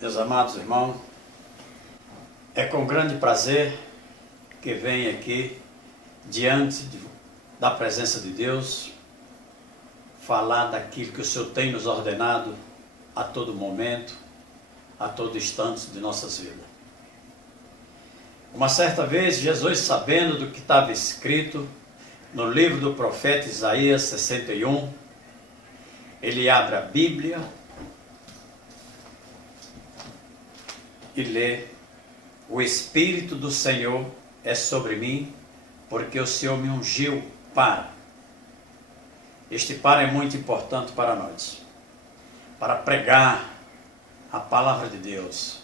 Meus amados irmãos, é com grande prazer que venho aqui da presença de Deus falar daquilo que o Senhor tem nos ordenado a todo momento, a todo instante de nossas vidas. Uma certa vez, Jesus, sabendo do que estava escrito no livro do profeta Isaías 61, ele abre a Bíblia e lê: o Espírito do Senhor é sobre mim, porque o Senhor me ungiu para. Este para é muito importante para nós, para pregar a palavra de Deus.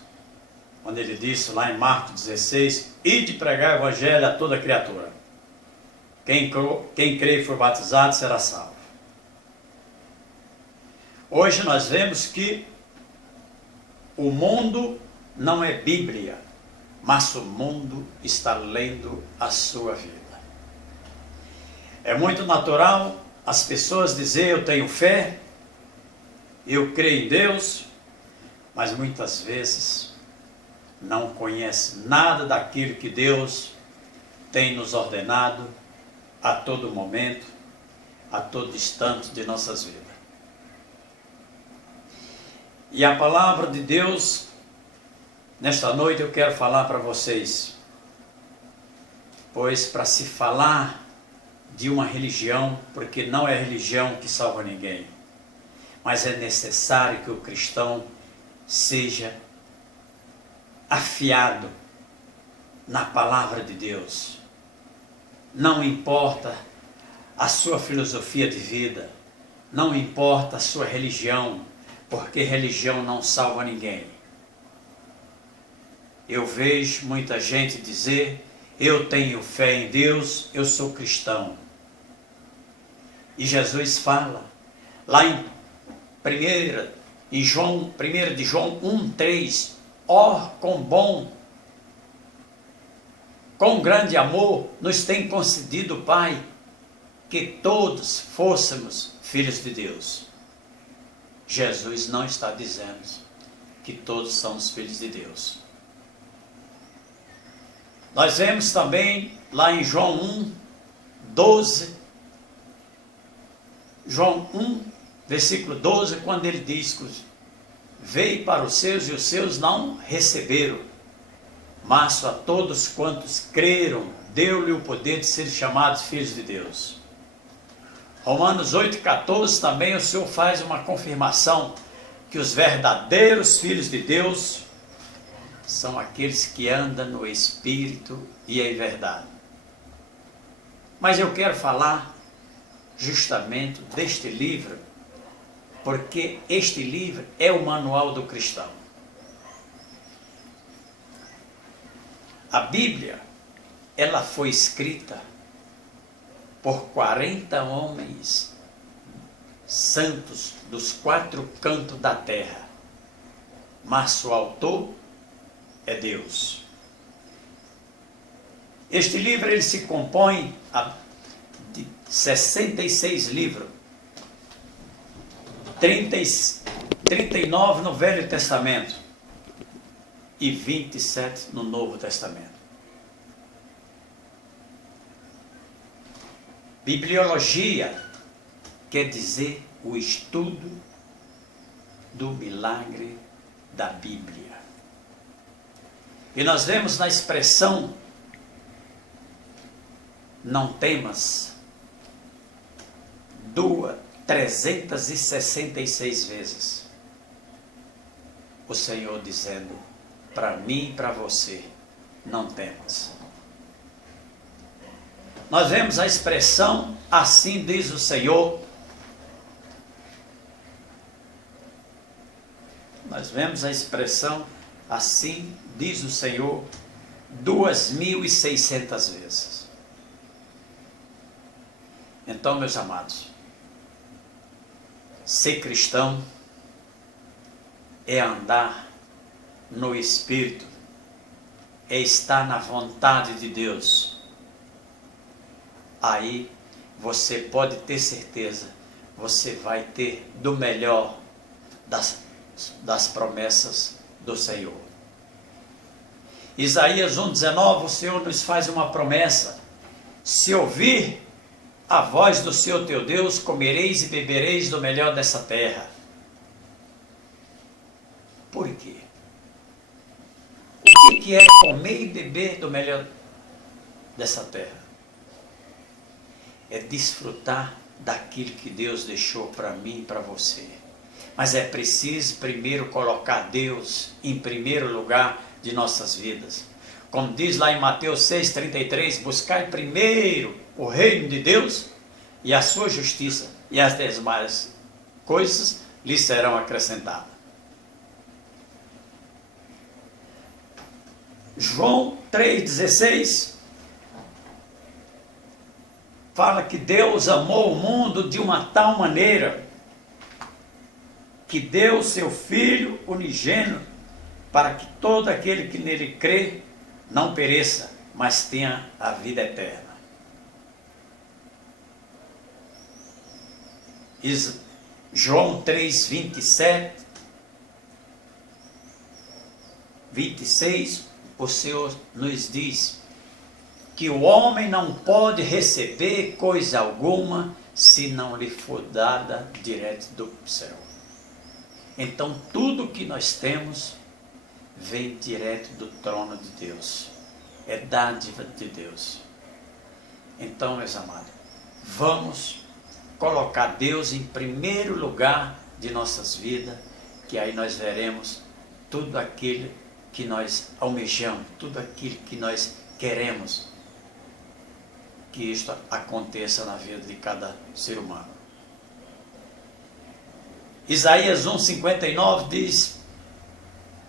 Quando ele disse lá em Marcos 16, ide pregar o evangelho a toda criatura. Quem crê e for batizado será salvo. Hoje nós vemos que o mundo não é Bíblia, mas o mundo está lendo a sua vida. É muito natural as pessoas dizerem: eu tenho fé, eu creio em Deus, mas muitas vezes não conhece nada daquilo que Deus tem nos ordenado a todo momento, a todo instante de nossas vidas. E a palavra de Deus, nesta noite eu quero falar para vocês, pois para se falar de uma religião, porque não é a religião que salva ninguém, mas é necessário que o cristão seja afiado na palavra de Deus. Não importa a sua filosofia de vida, não importa a sua religião, porque religião não salva ninguém. Eu vejo muita gente dizer: eu tenho fé em Deus, eu sou cristão. E Jesus fala lá em 1 de João 1,3: ó, com grande amor nos tem concedido o Pai, que todos fôssemos filhos de Deus. Jesus não está dizendo que todos somos filhos de Deus. Nós vemos também lá em João 1, João 1, versículo 12, quando ele diz que veio para os seus e os seus não receberam, mas a todos quantos creram, deu-lhe o poder de ser chamados filhos de Deus. Romanos 8,14 também o Senhor faz uma confirmação que os verdadeiros filhos de Deus são aqueles que andam no Espírito e em verdade. Mas eu quero falar justamente deste livro, porque este livro é o manual do cristão. A Bíblia, ela foi escrita por 40 homens santos dos 4 cantos da terra, mas o autor é Deus. Este livro ele se compõe de 66 livros, 39 no Velho Testamento e 27 no Novo Testamento. Bibliologia quer dizer o estudo do milagre da Bíblia. E nós vemos na expressão não temas 366 vezes o Senhor dizendo para mim e para você: não temas. Nós vemos a expressão assim diz o Senhor. Nós vemos a expressão assim diz o Senhor 2.600 vezes. Então, meus amados, ser cristão é andar no Espírito, é estar na vontade de Deus. Aí você pode ter certeza, você vai ter do melhor das promessas do Senhor. Isaías 1,19, o Senhor nos faz uma promessa: se ouvir a voz do Senhor teu Deus, comereis e bebereis do melhor dessa terra. Por quê? O que é comer e beber do melhor dessa terra? É desfrutar daquilo que Deus deixou para mim e para você. Mas é preciso primeiro colocar Deus em primeiro lugar de nossas vidas. Como diz lá em Mateus 6,33, buscai primeiro o reino de Deus e a sua justiça, e as demais coisas lhe serão acrescentadas. João 3,16 fala que Deus amou o mundo de uma tal maneira que deu seu Filho unigênito para que todo aquele que nele crê não pereça, mas tenha a vida eterna. João 3, 27, 26, o Senhor nos diz que o homem não pode receber coisa alguma se não lhe for dada direto do céu. Então tudo que nós temos vem direto do trono de Deus, é dádiva de Deus. Então, meus amados, vamos colocar Deus em primeiro lugar de nossas vidas, que aí nós veremos tudo aquilo que nós almejamos, tudo aquilo que nós queremos que isto aconteça na vida de cada ser humano. Isaías 1,59 diz: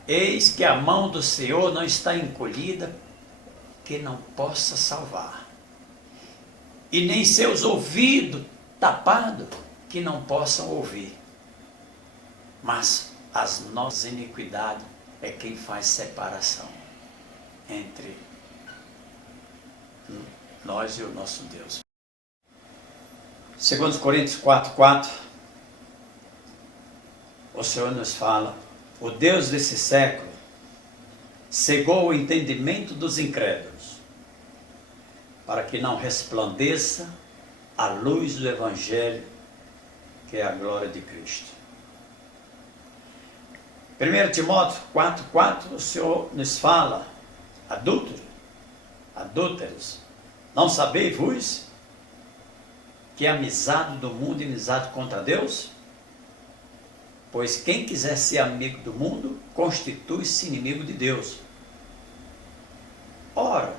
eis que a mão do Senhor não está encolhida, que não possa salvar, e nem seus ouvidos tapados, que não possam ouvir. Mas as nossas iniquidades é quem faz separação entre nós e o nosso Deus. 2 Coríntios 4,4, o Senhor nos fala: o Deus desse século cegou o entendimento dos incrédulos, para que não resplandeça a luz do Evangelho, que é a glória de Cristo. 1 Timóteo 4,4, o Senhor nos fala: adúlteros, não sabeis-vos que a amizade do mundo é amizade contra Deus? Pois quem quiser ser amigo do mundo, constitui-se inimigo de Deus. Ora,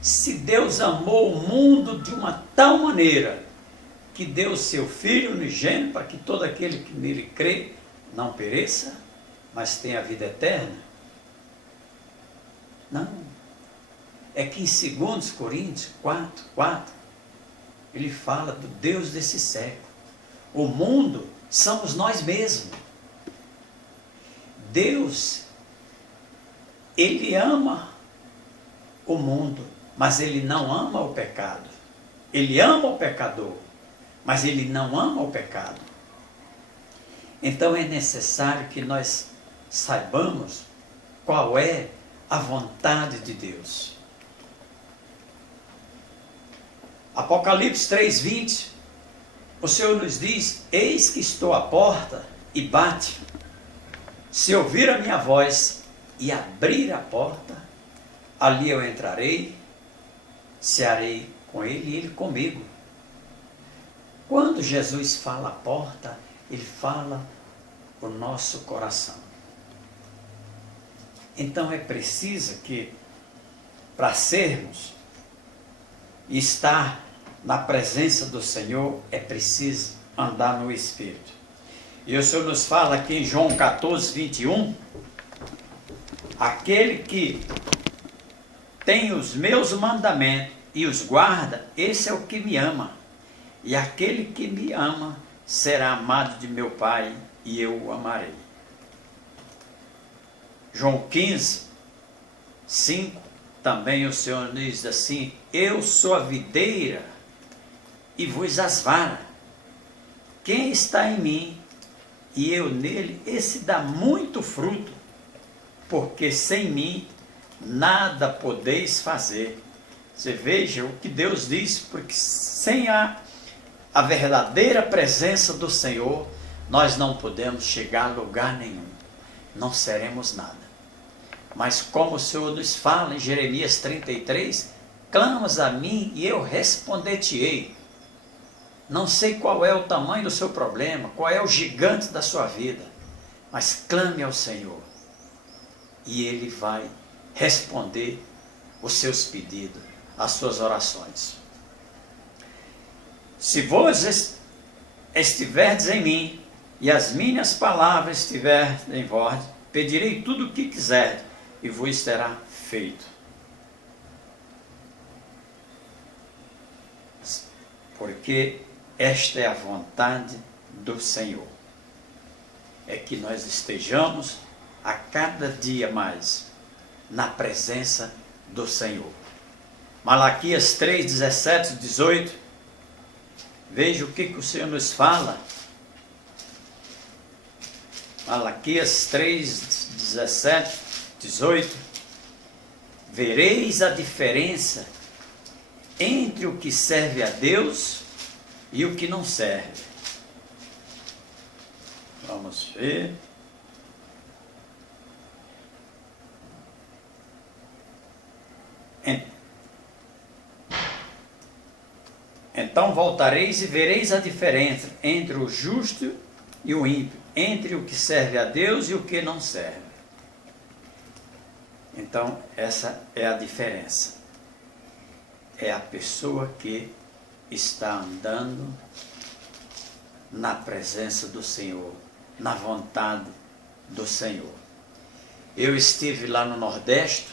se Deus amou o mundo de uma tal maneira, que deu seu Filho unigênito, para que todo aquele que nele crê não pereça, mas tenha a vida eterna? Não. É que em 2 Coríntios 4,4, ele fala do Deus desse século. O mundo somos nós mesmos. Deus, ele ama o mundo, mas ele não ama o pecado. Ele ama o pecador, mas ele não ama o pecado. Então é necessário que nós saibamos qual é a vontade de Deus. Apocalipse 3,20, o Senhor nos diz: eis que estou à porta e bate. Se ouvir a minha voz e abrir a porta, ali eu entrarei, cearei com ele e ele comigo. Quando Jesus fala a porta, ele fala o nosso coração. Então é preciso que, para sermos e estar na presença do Senhor, é preciso andar no Espírito. E o Senhor nos fala aqui em João 14:21, aquele que tem os meus mandamentos e os guarda, esse é o que me ama. E aquele que me ama será amado de meu Pai, e eu o amarei. João 15:5, também o Senhor diz assim: eu sou a videira e vos as varas. Quem está em mim e eu nele, esse dá muito fruto, porque sem mim nada podeis fazer. Você veja o que Deus diz, porque sem a verdadeira presença do Senhor, nós não podemos chegar a lugar nenhum, não seremos nada. Mas como o Senhor nos fala em Jeremias 33, clamas a mim e eu responder-te-ei. Não sei qual é o tamanho do seu problema, qual é o gigante da sua vida, mas clame ao Senhor e Ele vai responder os seus pedidos, as suas orações. Se vós estiverdes em mim e as minhas palavras estiverem em vós, pedirei tudo o que quiserdes e vos será feito. Porque esta é a vontade do Senhor, é que nós estejamos a cada dia mais na presença do Senhor. Malaquias 3, 17 e 18, veja o que o Senhor nos fala. Malaquias 3, 17, 18, vereis a diferença entre o que serve a Deus e o que não serve. Vamos ver. Então voltareis e vereis a diferença entre o justo e o ímpio, entre o que serve a Deus e o que não serve. Então essa é a diferença. É a pessoa que está andando na presença do Senhor, na vontade do Senhor. Eu estive lá no Nordeste,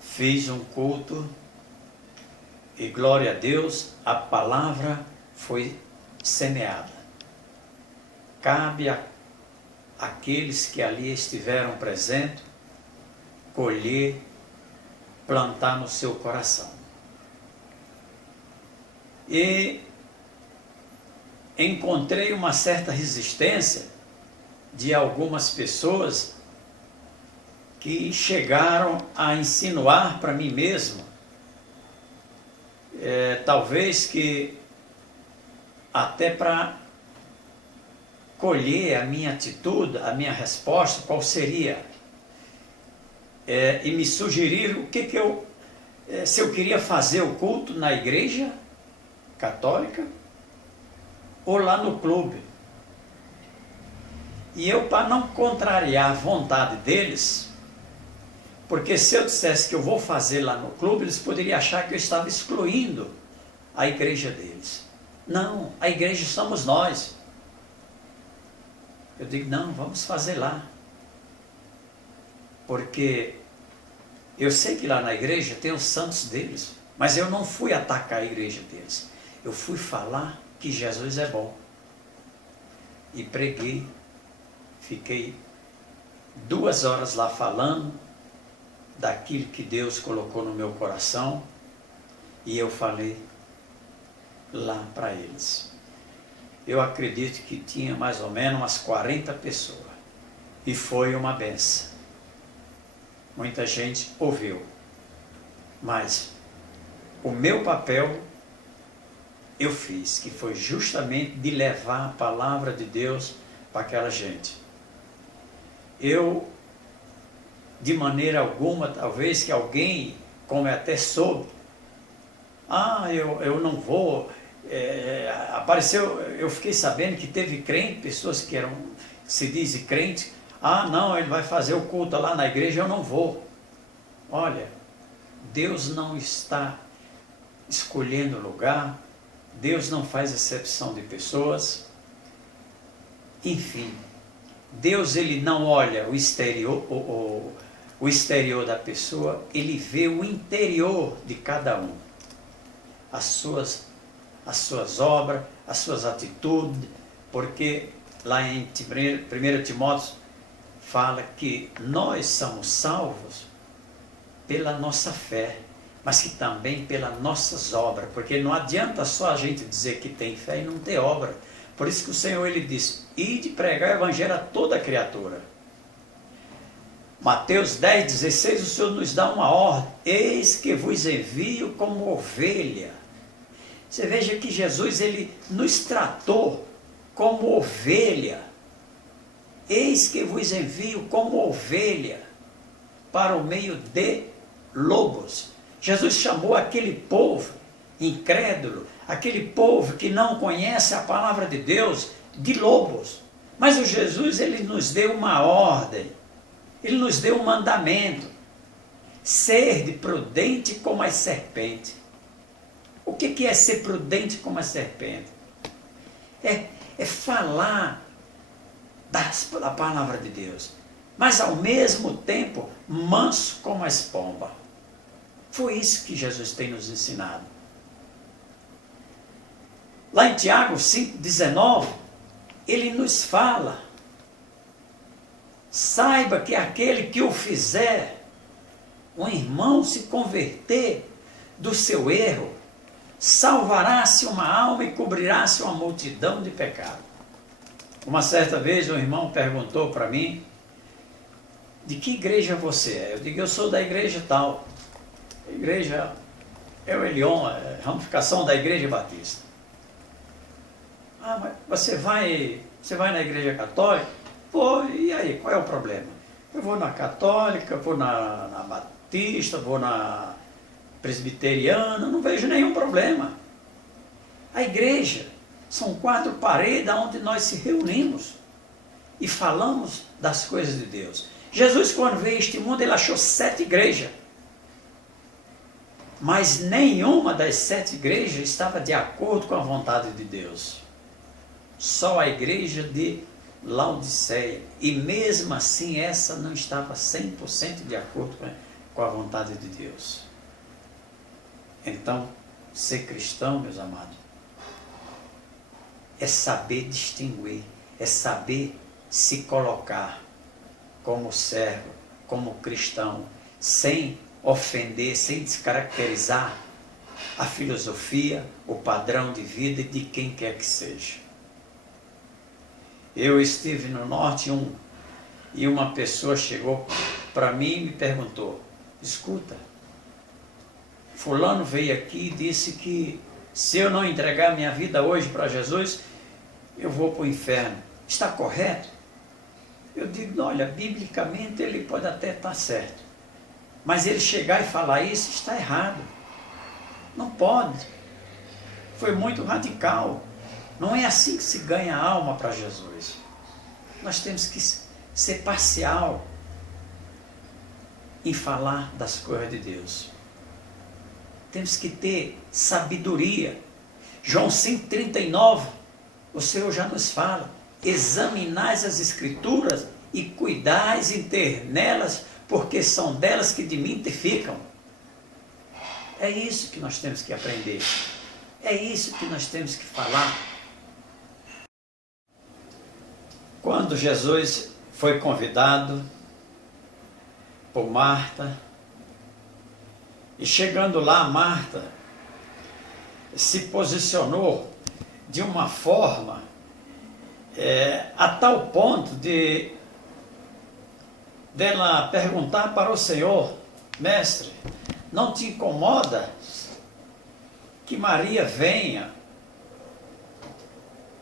fiz um culto e, glória a Deus, a palavra foi semeada. Cabe àqueles que ali estiveram presentes colher, plantar no seu coração. E encontrei uma certa resistência de algumas pessoas que chegaram a insinuar para mim mesmo, talvez que até para colher a minha atitude, a minha resposta, qual seria, e me sugeriram se eu queria fazer o culto na igreja católica ou lá no clube. E eu, para não contrariar a vontade deles, porque se eu dissesse que eu vou fazer lá no clube, eles poderiam achar que eu estava excluindo a igreja deles. Não, a igreja somos nós. Eu digo, não, vamos fazer lá. Porque eu sei que lá na igreja tem os santos deles, mas eu não fui atacar a igreja deles. Eu fui falar que Jesus é bom. E preguei, fiquei 2 horas lá falando daquilo que Deus colocou no meu coração, e eu falei lá para eles. Eu acredito que tinha mais ou menos umas 40 pessoas, e foi uma benção. Muita gente ouviu, mas o meu papel eu fiz, que foi justamente de levar a palavra de Deus para aquela gente. Eu, de maneira alguma, talvez que alguém, como até soube, eu não vou, apareceu, eu fiquei sabendo que teve crente, pessoas que se dizem crente, não, ele vai fazer o culto lá na igreja, eu não vou. Olha, Deus não está escolhendo lugar, Deus não faz exceção de pessoas. Enfim, Deus, ele não olha o exterior da pessoa, ele vê o interior de cada um. As suas obras, as suas atitudes, porque lá em 1 Timóteo fala que nós somos salvos pela nossa fé, mas que também pelas nossas obras, porque não adianta só a gente dizer que tem fé e não ter obra. Por isso que o Senhor, ele diz, e de pregar o evangelho a toda criatura. Mateus 10,16, o Senhor nos dá uma ordem: eis que vos envio como ovelha. Você veja que Jesus, ele nos tratou como ovelha. Eis que vos envio como ovelha para o meio de lobos. Jesus chamou aquele povo incrédulo, aquele povo que não conhece a palavra de Deus, de lobos. Mas o Jesus, ele nos deu uma ordem, ele nos deu um mandamento: ser prudente como a serpente. O que é ser prudente como a serpente? É falar da palavra de Deus, mas ao mesmo tempo manso como a pomba. Foi isso que Jesus tem nos ensinado. Lá em Tiago 5,19, ele nos fala: saiba que aquele que o fizer, um irmão se converter do seu erro, salvará-se uma alma e cobrirá-se uma multidão de pecados. Uma certa vez um irmão perguntou para mim: de que igreja você é? Eu digo: eu sou da igreja tal. A igreja é o Elion, a ramificação da Igreja Batista. Ah, mas você vai na igreja católica? Vou, e aí, qual é o problema? Eu vou na católica, vou na batista, vou na presbiteriana, não vejo nenhum problema. A igreja são 4 paredes onde nós se reunimos e falamos das coisas de Deus. Jesus, quando veio a este mundo, ele achou 7 igrejas. Mas nenhuma das 7 igrejas estava de acordo com a vontade de Deus. Só a igreja de Laodiceia. E mesmo assim essa não estava 100% de acordo com a vontade de Deus. Então, ser cristão, meus amados, é saber distinguir, é saber se colocar como servo, como cristão, sem ofender, sem descaracterizar a filosofia, o padrão de vida de quem quer que seja. Eu estive no Norte e uma pessoa chegou para mim e me perguntou: escuta, fulano veio aqui e disse que se eu não entregar minha vida hoje para Jesus, eu vou para o inferno. Está correto? Eu digo: olha, biblicamente ele pode até estar certo, mas ele chegar e falar isso está errado. Não pode. Foi muito radical. Não é assim que se ganha alma para Jesus. Nós temos que ser parcial em falar das coisas de Deus. Temos que ter sabedoria. João 5,39, o Senhor já nos fala: examinais as Escrituras e cuidais em ter nelas, porque são delas que de mim te ficam. É isso que nós temos que aprender. É isso que nós temos que falar. Quando Jesus foi convidado por Marta, e chegando lá, Marta se posicionou de uma forma a tal ponto dela perguntar para o Senhor: mestre, não te incomoda que Maria venha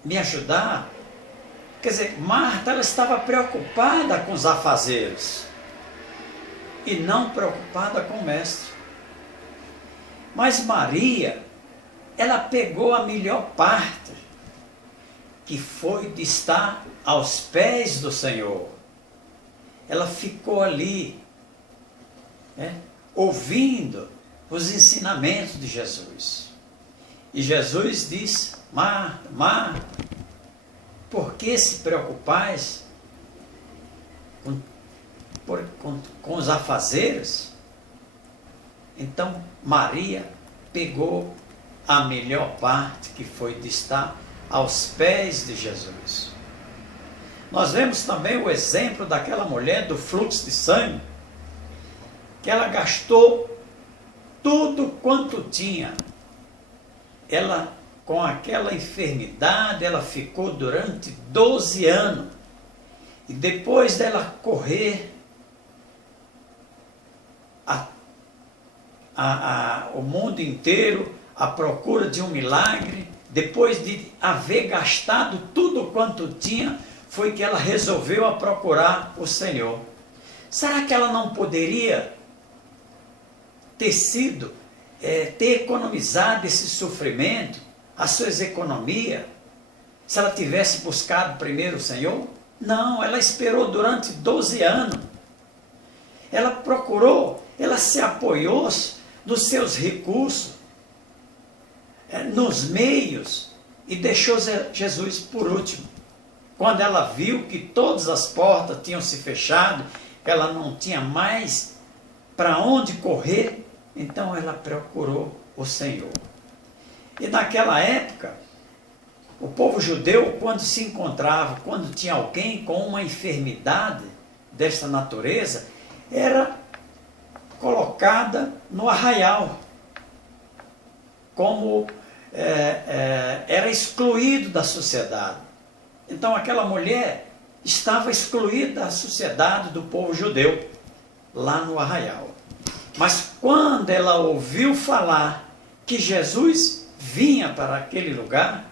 me ajudar? Quer dizer, Marta, ela estava preocupada com os afazeres e não preocupada com o mestre. Mas Maria, ela pegou a melhor parte, que foi de estar aos pés do Senhor. Ela ficou ali, ouvindo os ensinamentos de Jesus. E Jesus disse: Marta, Marta, por que se preocupais com os afazeres? Então Maria pegou a melhor parte, que foi de estar aos pés de Jesus. Nós vemos também o exemplo daquela mulher do fluxo de sangue, que ela gastou tudo quanto tinha. Ela com aquela enfermidade, ela ficou durante 12 anos. E depois dela correr o mundo inteiro à procura de um milagre, depois de haver gastado tudo quanto tinha, foi que ela resolveu a procurar o Senhor. Será que ela não poderia ter economizado esse sofrimento, as suas economias, se ela tivesse buscado primeiro o Senhor? Não, ela esperou durante 12 anos. Ela procurou, ela se apoiou nos seus recursos, nos meios, e deixou Jesus por último. Quando ela viu que todas as portas tinham se fechado, ela não tinha mais para onde correr, então ela procurou o Senhor. E naquela época, o povo judeu, quando se encontrava, quando tinha alguém com uma enfermidade desta natureza, era colocada no arraial, como era excluído da sociedade. Então aquela mulher estava excluída da sociedade do povo judeu, lá no arraial. Mas quando ela ouviu falar que Jesus vinha para aquele lugar,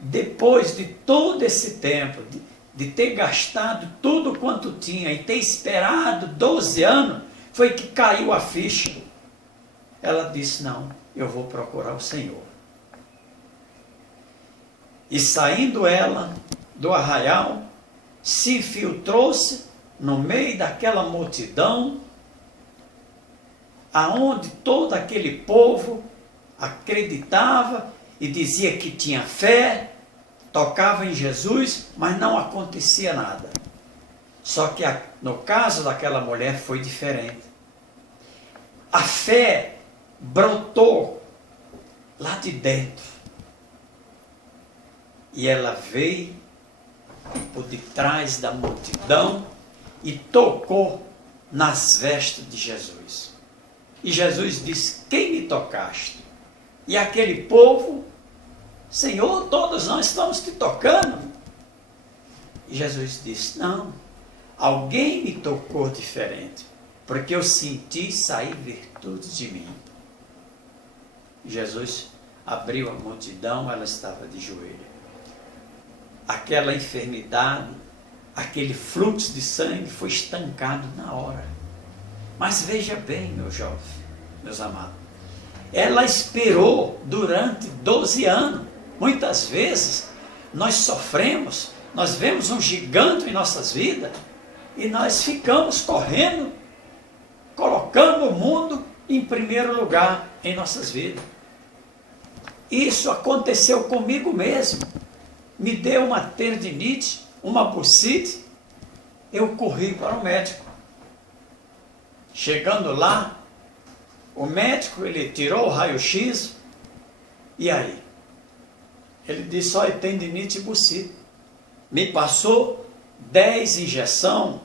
depois de todo esse tempo, de ter gastado tudo quanto tinha e ter esperado 12 anos, foi que caiu a ficha. Ela disse, não, eu vou procurar o Senhor. E saindo ela do arraial, se infiltrou-se no meio daquela multidão, aonde todo aquele povo acreditava e dizia que tinha fé, tocava em Jesus, mas não acontecia nada. Só que no caso daquela mulher foi diferente. A fé brotou lá de dentro. E ela veio por detrás da multidão e tocou nas vestes de Jesus. E Jesus disse, quem me tocaste? E aquele povo, Senhor, todos nós estamos te tocando. E Jesus disse, não, alguém me tocou diferente, porque eu senti sair virtude de mim. Jesus abriu a multidão, ela estava de joelho. Aquela enfermidade, aquele fluxo de sangue foi estancado na hora. Mas veja bem, meu jovem, meus amados, ela esperou durante 12 anos. Muitas vezes nós sofremos, nós vemos um gigante em nossas vidas e nós ficamos correndo, colocando o mundo em primeiro lugar em nossas vidas. Isso aconteceu comigo mesmo. Me deu uma tendinite, uma bursite, eu corri para o médico. Chegando lá, o médico, ele tirou o raio-x, e aí? Ele disse, olha, tendinite e bursite. Me passou 10 injeções,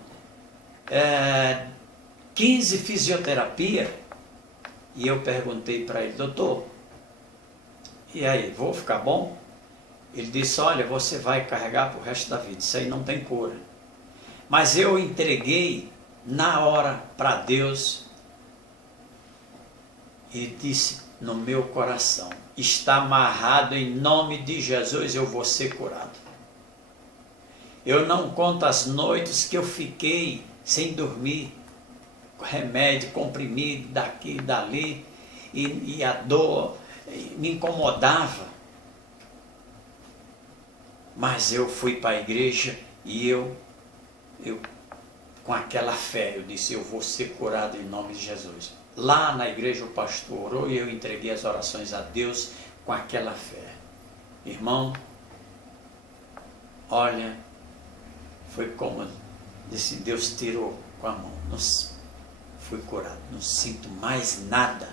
15 fisioterapia, e eu perguntei para ele, doutor, e aí, vou ficar bom? Ele disse, olha, você vai carregar para o resto da vida, isso aí não tem cura. Mas eu entreguei na hora para Deus e disse no meu coração, está amarrado em nome de Jesus, eu vou ser curado. Eu não conto as noites que eu fiquei sem dormir, remédio, comprimido, daqui e dali, e a dor me incomodava. Mas eu fui para a igreja e eu com aquela fé, eu disse, eu vou ser curado em nome de Jesus. Lá na igreja o pastor orou e eu entreguei as orações a Deus com aquela fé. Irmão, olha, foi como disse, Deus tirou com a mão. Fui curado, não sinto mais nada.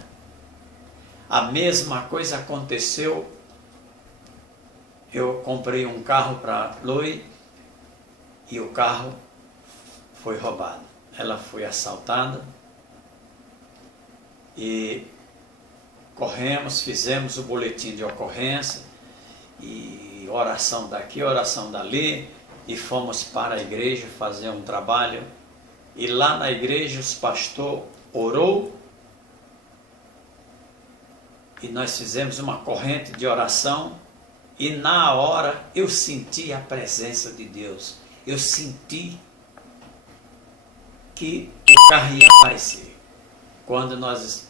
A mesma coisa aconteceu. Eu comprei um carro para Lui e o carro foi roubado. Ela foi assaltada e corremos, fizemos o boletim de ocorrência, e oração daqui, oração dali, e fomos para a igreja fazer um trabalho. E lá na igreja o pastor orou, e nós fizemos uma corrente de oração, e na hora eu senti a presença de Deus. Eu senti que o carro ia aparecer. Quando nós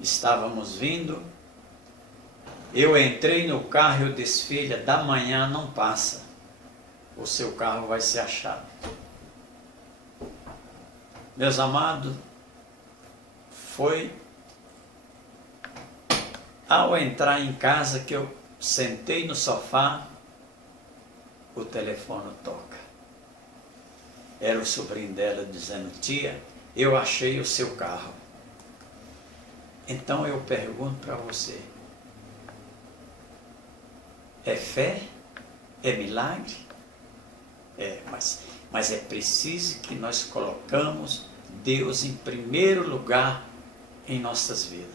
estávamos vindo, eu entrei no carro e eu disse: filha, da manhã não passa, o seu carro vai ser achado. Meus amados, foi ao entrar em casa que eu sentei no sofá, o telefone toca. Era o sobrinho dela dizendo: tia, eu achei o seu carro. Então eu pergunto para você, é fé? É milagre? É, mas é preciso que nós colocamos Deus em primeiro lugar em nossas vidas.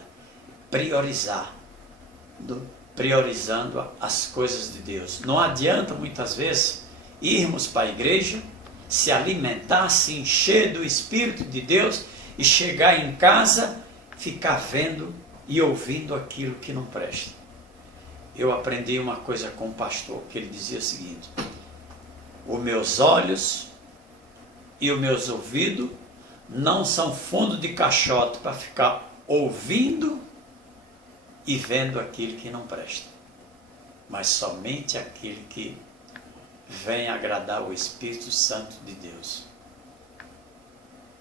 Priorizando as coisas de Deus. Não adianta muitas vezes irmos para a igreja, se alimentar, se encher do Espírito de Deus e chegar em casa, ficar vendo e ouvindo aquilo que não presta. Eu aprendi uma coisa com o pastor, que ele dizia o seguinte: os meus olhos e os meus ouvidos não são fundo de caixote para ficar ouvindo e vendo aquilo que não presta, mas somente aquele que vem agradar o Espírito Santo de Deus.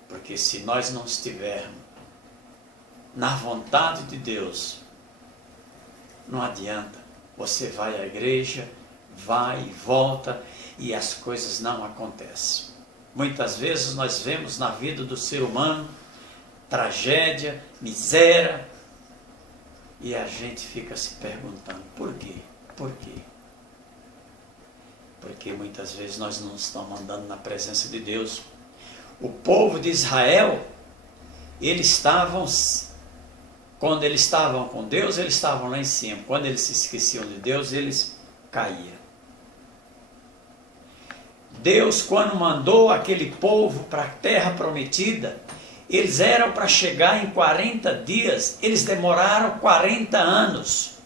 Porque se nós não estivermos na vontade de Deus, não adianta. Você vai à igreja, vai e volta, e as coisas não acontecem. Muitas vezes nós vemos na vida do ser humano tragédia, miséria, e a gente fica se perguntando: por quê? Por quê? Porque muitas vezes nós não estamos andando na presença de Deus. O povo de Israel, quando eles estavam com Deus, eles estavam lá em cima. Quando eles se esqueciam de Deus, eles caíam. Deus, quando mandou aquele povo para a terra prometida, eles eram para chegar em 40 dias, eles demoraram 40 anos.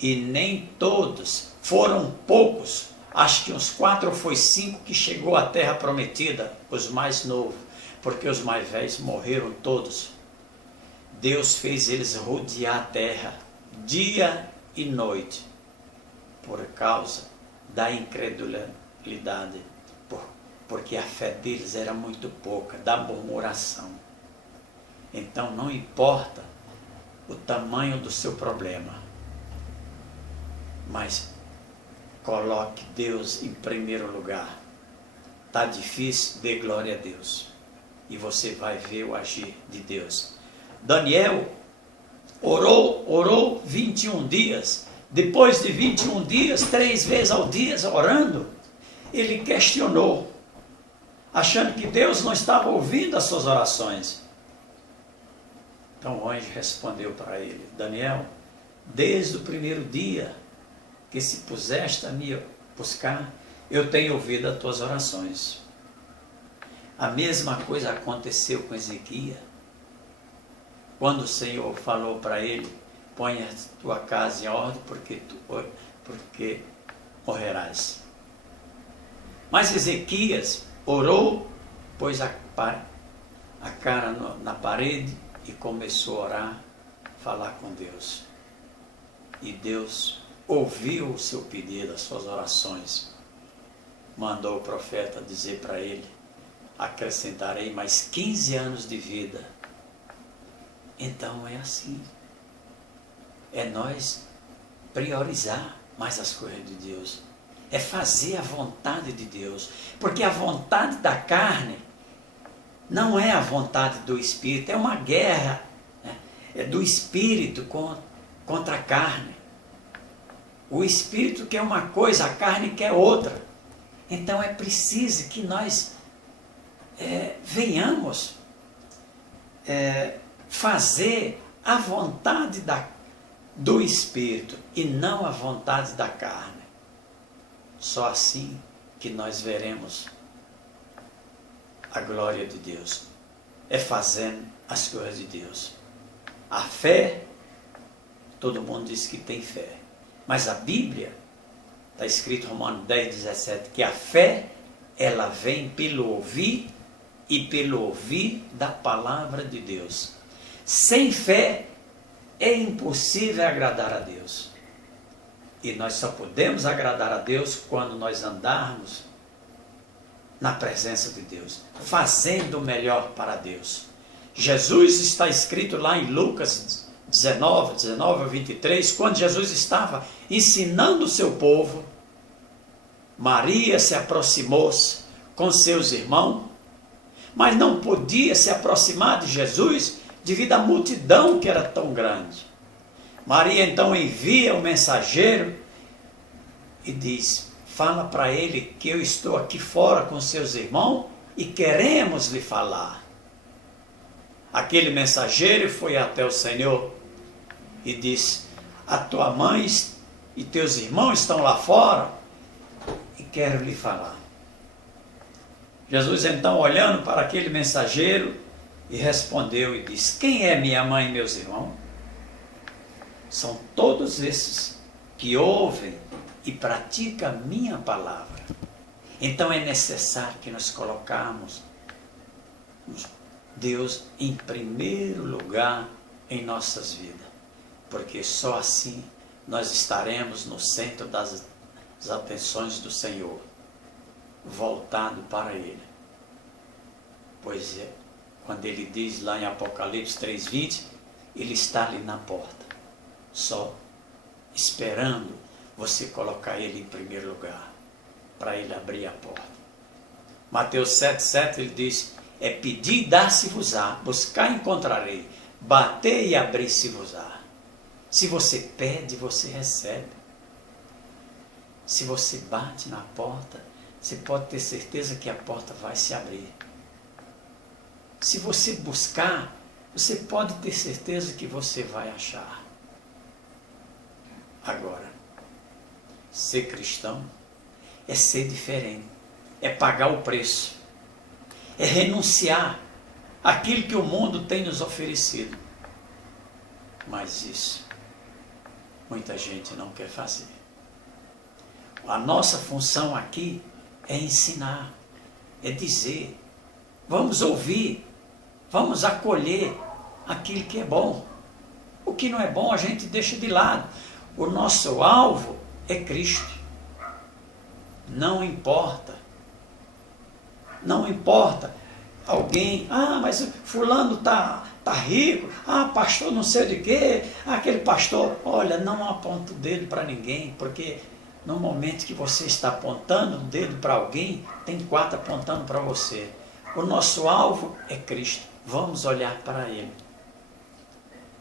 E nem todos, foram poucos, acho que uns 4 ou foi 5 que chegou à terra prometida, os mais novos, porque os mais velhos morreram todos. Deus fez eles rodear a terra, dia e noite, por causa da incredulidade, porque a fé deles era muito pouca, da murmuração. Então não importa o tamanho do seu problema, mas coloque Deus em primeiro lugar. Está difícil, dê glória a Deus, e você vai ver o agir de Deus. Daniel orou 21 dias, depois de 21 dias, 3 vezes ao dia orando, ele questionou, achando que Deus não estava ouvindo as suas orações. Então o anjo respondeu para ele: Daniel, desde o primeiro dia que se puseste a me buscar, eu tenho ouvido as tuas orações. A mesma coisa aconteceu com Ezequias, quando o Senhor falou para ele: põe a tua casa em ordem, porque morrerás. Mas Ezequias orou, pôs a cara na parede e começou a orar, falar com Deus. E Deus ouviu o seu pedido, as suas orações. Mandou o profeta dizer para ele: acrescentarei mais 15 anos de vida. Então é assim. É nós priorizar mais as coisas de Deus. É fazer a vontade de Deus. Porque a vontade da carne não é a vontade do Espírito. É uma guerra, né? É do Espírito contra a carne. O Espírito quer uma coisa, a carne quer outra. Então é preciso que nós venhamos fazer a vontade do Espírito e não a vontade da carne. Só assim que nós veremos a glória de Deus. É fazendo as coisas de Deus. A fé, todo mundo diz que tem fé. Mas a Bíblia, está escrito em Romanos 10, 17, que a fé, ela vem pelo ouvir e pelo ouvir da palavra de Deus. Sem fé, é impossível agradar a Deus. E nós só podemos agradar a Deus quando nós andarmos na presença de Deus, fazendo o melhor para Deus. Jesus está escrito lá em Lucas 19 a 23, quando Jesus estava ensinando o seu povo, Maria se aproximou-se com seus irmãos, mas não podia se aproximar de Jesus devido à multidão que era tão grande. Maria então envia o mensageiro e diz: fala para ele que eu estou aqui fora com seus irmãos e queremos lhe falar. Aquele mensageiro foi até o Senhor e disse: a tua mãe e teus irmãos estão lá fora e quero lhe falar. Jesus então, olhando para aquele mensageiro, e respondeu e disse: quem é minha mãe e meus irmãos? São todos esses que ouvem e praticam a minha palavra. Então é necessário que nós colocarmos Deus em primeiro lugar em nossas vidas, porque só assim nós estaremos no centro das atenções do Senhor, voltado para Ele. Pois é, quando Ele diz lá em Apocalipse 3:20, Ele está ali na porta, só esperando você colocar Ele em primeiro lugar, para Ele abrir a porta. Mateus 7:7 Ele diz: é pedir e dar-se-vos-á, buscar e encontrarei, bater e abrir-se-vos-á. Se você pede, você recebe. Se você bate na porta, você pode ter certeza que a porta vai se abrir. Se você buscar, você pode ter certeza que você vai achar. Agora, ser cristão é ser diferente, é pagar o preço, é renunciar àquilo que o mundo tem nos oferecido. Mas isso, muita gente não quer fazer. A nossa função aqui é ensinar, é dizer, vamos ouvir, vamos acolher aquilo que é bom. O que não é bom a gente deixa de lado. O nosso alvo é Cristo. Não importa. Não importa. Alguém, mas fulano tá rico, pastor não sei de quê, aquele pastor, olha, não aponta o dedo para ninguém, porque no momento que você está apontando o dedo para alguém, tem 4 apontando para você. O nosso alvo é Cristo. Vamos olhar para Ele.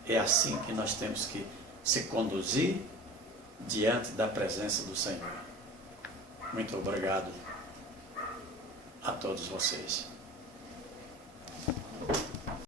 É assim que nós temos que se conduzir diante da presença do Senhor. Muito obrigado a todos vocês.